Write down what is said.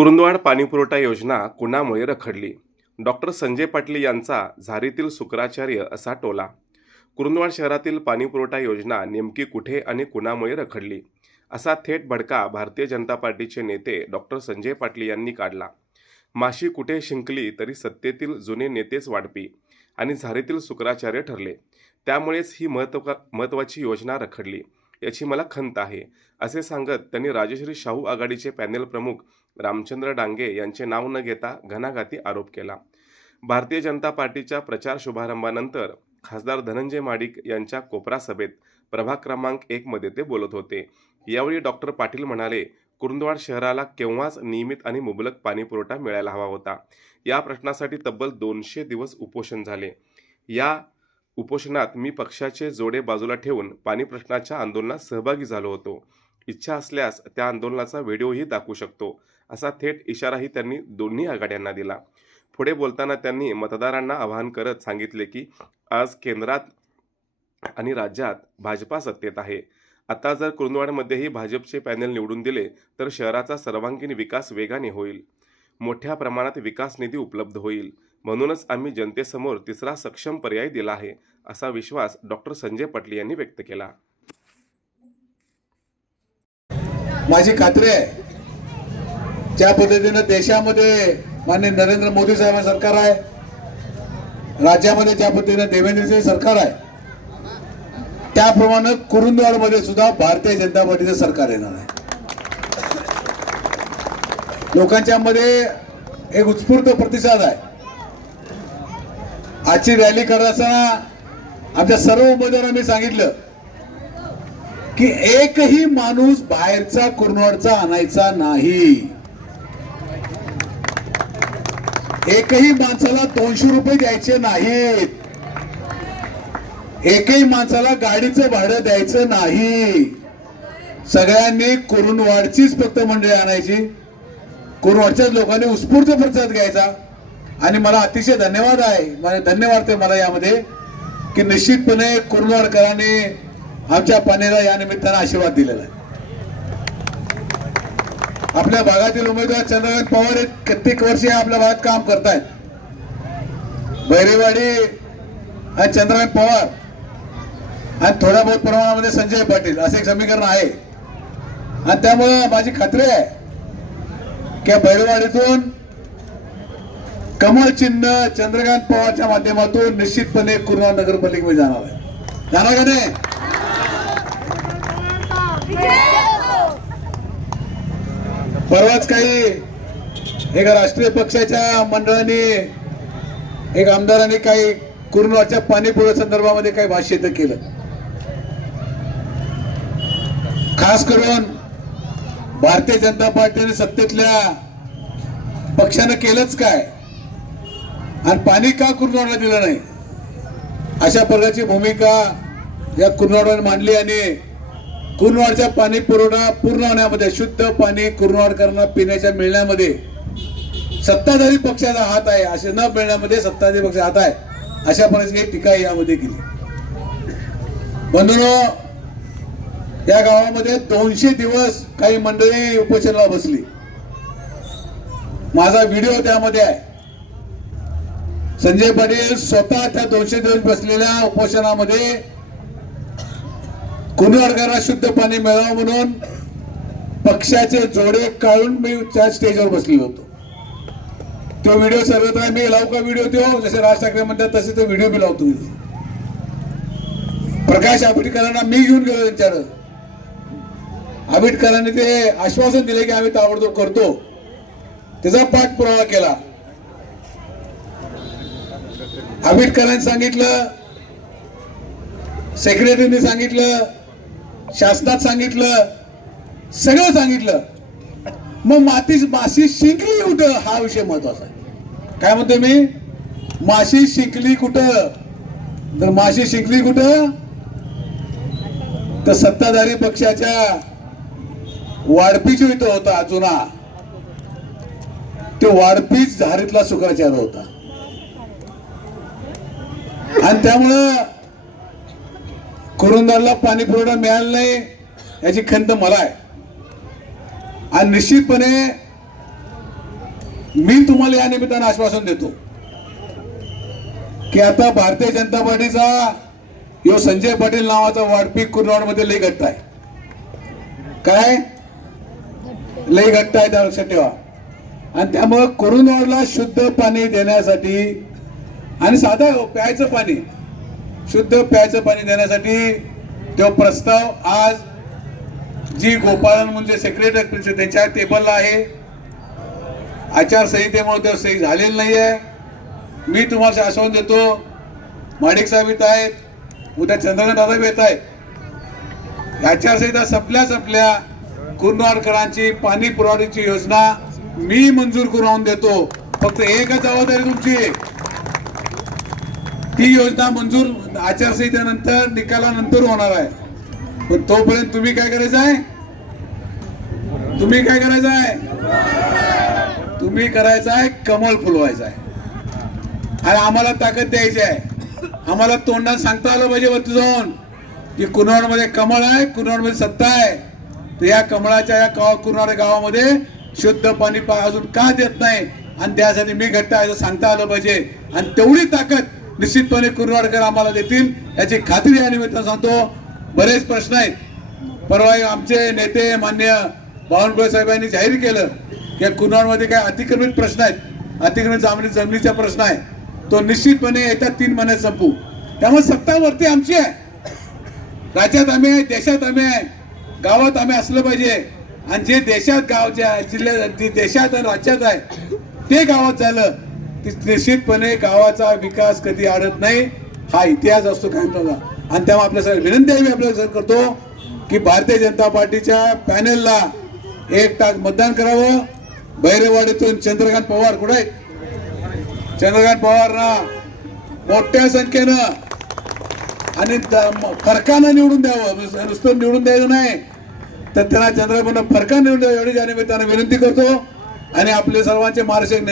कुरुंदवाड पाणीपुरवठा योजना कुणामुळे रखडली? डॉक्टर संजय पाटील यांचा झारीतील शुक्राचार्य असा टोला. कुरुंदवाड शहरातील पाणीपुरवठा योजना नेमकी कुठे आणि कुणामुळे रखडली? असा थेट भडका भारतीय जनता पार्टीचे नेते डॉक्टर संजय पाटील यांनी काढला. माशी कुठे शिंकली तरी सत्तेतील जुने नेतेच वाढपी आणि झारीतील शुक्राचार्य ठरले. त्यामुळेच ही महत्त्व महत्त्वाची योजना रखडली. याची मला खंत आहे असे सांगत त्यांनी राजश्री शाहू आघाडीचे पॅनेल प्रमुख रामचंद्र डांगे यांचे नाव न घेता घणाघाती आरोप केला. भारतीय जनता पार्टीच्या प्रचार शुभारंभानंतर खासदार धनंजय माडिक यांच्या कोपरा सभेत प्रभाग क्रमांक एकमध्ये ते बोलत होते. यावेळी डॉक्टर पाटील म्हणाले कुरुंदवाड शहराला केव्हाच नियमित आणि मुबलक पाणीपुरवठा मिळायला हवा होता. या प्रश्नासाठी तब्बल दोनशे दिवस उपोषण झाले. या उपोषणात मी पक्षाचे जोडे बाजूला ठेवून पाणी प्रश्नाच्या आंदोलनात सहभागी झालो होतो. इच्छा असल्यास त्या आंदोलनाचा व्हिडिओही दाखवू शकतो. असा थेट इशाराही त्यांनी दोन्ही आघाड्यांना दिला. पुढे बोलताना त्यांनी मतदारांना आवाहन करत सांगितले की आज केंद्रात आणि राज्यात भाजपा सत्तेत आहे. आता जर कुरुंदवाडमध्येही भाजपचे पॅनेल निवडून दिले तर शहराचा सर्वांगीण विकास वेगाने होईल. मोठ्या प्रमाणात विकास निधी उपलब्ध होईल. म्हणूनच आम्ही जनतेसमोर तिसरा सक्षम पर्याय दिला आहे असा विश्वास डॉक्टर संजय पटले यांनी व्यक्त केला. माझी खात्री आहे ज्या पद्धतीनं देशामध्ये माननीय नरेंद्र मोदी साहेब सरकार आहे राज्यामध्ये ज्या पद्धतीनं देवेंद्रजी सरकार आहे त्याप्रमाणे कुरुंदवाडमध्ये सुद्धा भारतीय जनता पार्टीचं सरकार येणार आहे. लोकांच्या मध्ये एक उत्स्फूर्त प्रतिसाद आहे. आजची रॅली करत असताना आमच्या सर्व उमेदवारांनी सांगितलं की एकही माणूस बाहेरचा कुरुंदवाडचा आणायचा नाही. एकही माणसाला दोनशे रुपये द्यायचे नाहीत. एकही माणसाला गाडीचं भाडं द्यायचं नाही. सगळ्यांनी कुरुनवाडचीच फक्त मंडळी आणायची. कुरुनवाडच्याच लोकांनी उत्स्फूर्त प्रतिसाद घ्यायचा. आणि मला अतिशय धन्यवाद आहे. मला धन्यवाद ते मला यामध्ये की निश्चितपणे कुरुनवाडकरांनी आमच्या पाण्याला या निमित्तानं आशीर्वाद दिलेला आहे. आपल्या भागातील उमेदवार चंद्रकांत पवार हे कित्येक वर्षे आपल्या भागात काम करतायत. बैरेवाडी आणि चंद्रकांत पवार आणि थोड्या बहुत प्रमाणामध्ये संजय पाटील असे एक समीकरण आहे. आणि त्यामुळं माझी खात्री आहे की बैरेवाडीतून कमळ चिन्ह चंद्रकांत पवारच्या माध्यमातून निश्चितपणे कुर्णा नगरपालिकेमध्ये जाणार आहे. जाणार का नाही? परवाच काही एका राष्ट्रीय पक्षाच्या मंडळाने एक आमदाराने काही कुरुंदवाडच्या पाणीपुरा संदर्भामध्ये काही भाष्य इथं केलं. खास करून भारतीय जनता पार्टीने सत्तेतल्या पक्षानं केलंच काय? आणि पाणी का कुरुंदवाडला दिलं नाही? अशा प्रकारची भूमिका या कुरुंदवाडने मांडली आणि कुरुंदवाडच्या पाणी पुरवठा पूर्ण होण्यामध्ये शुद्ध पाणी कुरुंदवाडकरांना पिण्याच्या मिळण्यामध्ये सत्ताधारी पक्षाचा हात आहे असे न मिळण्यामध्ये सत्ताधारी पक्षाचा हात आहे अशा प्रकारची टीका यामध्ये केली. बंधूनो या गावामध्ये दोनशे दिवस काही मंडळी उपोषणाला बसली. माझा व्हिडिओ त्यामध्ये आहे. संजय पाटील स्वतः त्या दोनशे दिवस बसलेल्या उपोषणामध्ये कुणवाडकरांना शुद्ध पाणी मिळावं म्हणून पक्षाचे जोडे काढून मी त्या स्टेजवर बसलेलो होतो. तो व्हिडिओ सर्वत्र मी लावू का व्हिडिओ तो? जसे राज ठाकरे म्हणतात तसे तो व्हिडिओ मी लावतो प्रकाश आंबेडकरांना मी घेऊन गेलो त्यांच्यावर. आंबेडकरांनी ते आश्वासन दिले की आम्ही ताबडतोब करतो. त्याचा पाठपुरावा केला. आंबेडकरांनी सांगितलं सेक्रेटरीने सांगितलं शासनात सांगितलं सगळं सांगितलं. मग माती माशी शिंकली कुठं? हा विषय महत्त्वाचा आहे. काय म्हणतो मी? माशी शिंकली कुठं? तर माशी शिंकली कुठं? तर सत्ताधारी पक्षाच्या वाढपीच इथं होता जुना. ते वाढपीच धारीतला शुक्राचार्य होता. आणि त्यामुळं कुरुंदाला पाणी पुरवठा मिळाला नाही याची खंत मला आहे. आणि निश्चितपणे मी तुम्हाला या निमित्तानं आश्वासन देतो की आता भारतीय जनता पार्टीचा यो संजय पाटील नावाचा वाढपीक कुर्नावाडमध्ये लई घट्ट आहे. काय? लई घट्ट आहे त्या लक्षात ठेवा. आणि त्यामुळं कुरुंदवाडला शुद्ध पाणी देण्यासाठी आणि साधं प्यायचं पाणी शुद्ध प्यायचं पाणी देण्यासाठी तो प्रस्ताव आज जी गोपाळन म्हणजे सेक्रेटरी त्यांच्या टेबलला आहे. आचारसंहितेमुळे तो सही झालेली नाही आहे मी तुम्हाला आश्वासन देतो माडिक साहेब येत आहेत उद्या चंद्रकांत दादा येत आहेत. आचारसंहिता संपल्या संपल्या. कुर्नवाडकरांची पाणी पुरवठ्याची योजना मी मंजूर करून देतो. फक्त एकच जबाबदारी तुमची. ती योजना मंजूर आचारसंहितेनंतर निकालानंतर होणार आहे. पण तोपर्यंत तुम्ही काय करायचं आहे? तुम्ही काय करायचं आहे? तुम्ही करायचं आहे कमल फुलवायचं आहे. आणि आम्हाला ताकद द्यायची आहे. आम्हाला तोंडात सांगता आलं पाहिजे वरती जाऊन की कुनवाडमध्ये कमळ आहे कुनवाडमध्ये सत्ता आहे. तर या कमळाच्या या गाव कुनवाड गावामध्ये शुद्ध पाणी पा- अजून का देत नाही? आणि त्यासाठी मी घट्ट आहे सांगता आलं पाहिजे. आणि तेवढी ताकद निश्चितपणे कुरवाडकर आम्हाला देतील. याची खात्री या निमित्त सांगतो. बरेच प्रश्न आहेत. परवा आमचे नेते मान्य बावनकुळे साहेबांनी जाहीर केलं की या कुनवाडमध्ये काय अतिक्रमित प्रश्न आहेत. अतिक्रमित जमिनी जमिनीचा प्रश्न आहे. तो निश्चितपणे येत्या तीन महिन्यात संपू. त्यामुळे सत्ता वरती आमची आहे. राज्यात आम्ही आहे देशात आम्ही आहे गावात आम्ही असलं पाहिजे. आणि जे देशात गाव जे जिल्ह्यात जे देशात आणि राज्यात आहे ते गावात झालं. निश्चितपणे गावाचा विकास कधी अडत नाही हा इतिहास असतो काय आणि तेव्हा आपल्या सर विनंती आहे मी आपल्याला सर करतो की भारतीय जनता पार्टीच्या पॅनेलला एक तास मतदान करावं. भैरवाडीतून चंद्रकांत पवार कुठे आहेत चंद्रकांत पवारना मोठ्या संख्येनं आणि फरकानं निवडून द्यावं. म्हणजे नुसतं निवडून द्यायचं नाही तर त्यांना चंद्रकांत फरकानं निवडून द्यावं एवढी या निमित्तानं विनंती करतो. आणि आपले सर्वांचे मार्गदर्शक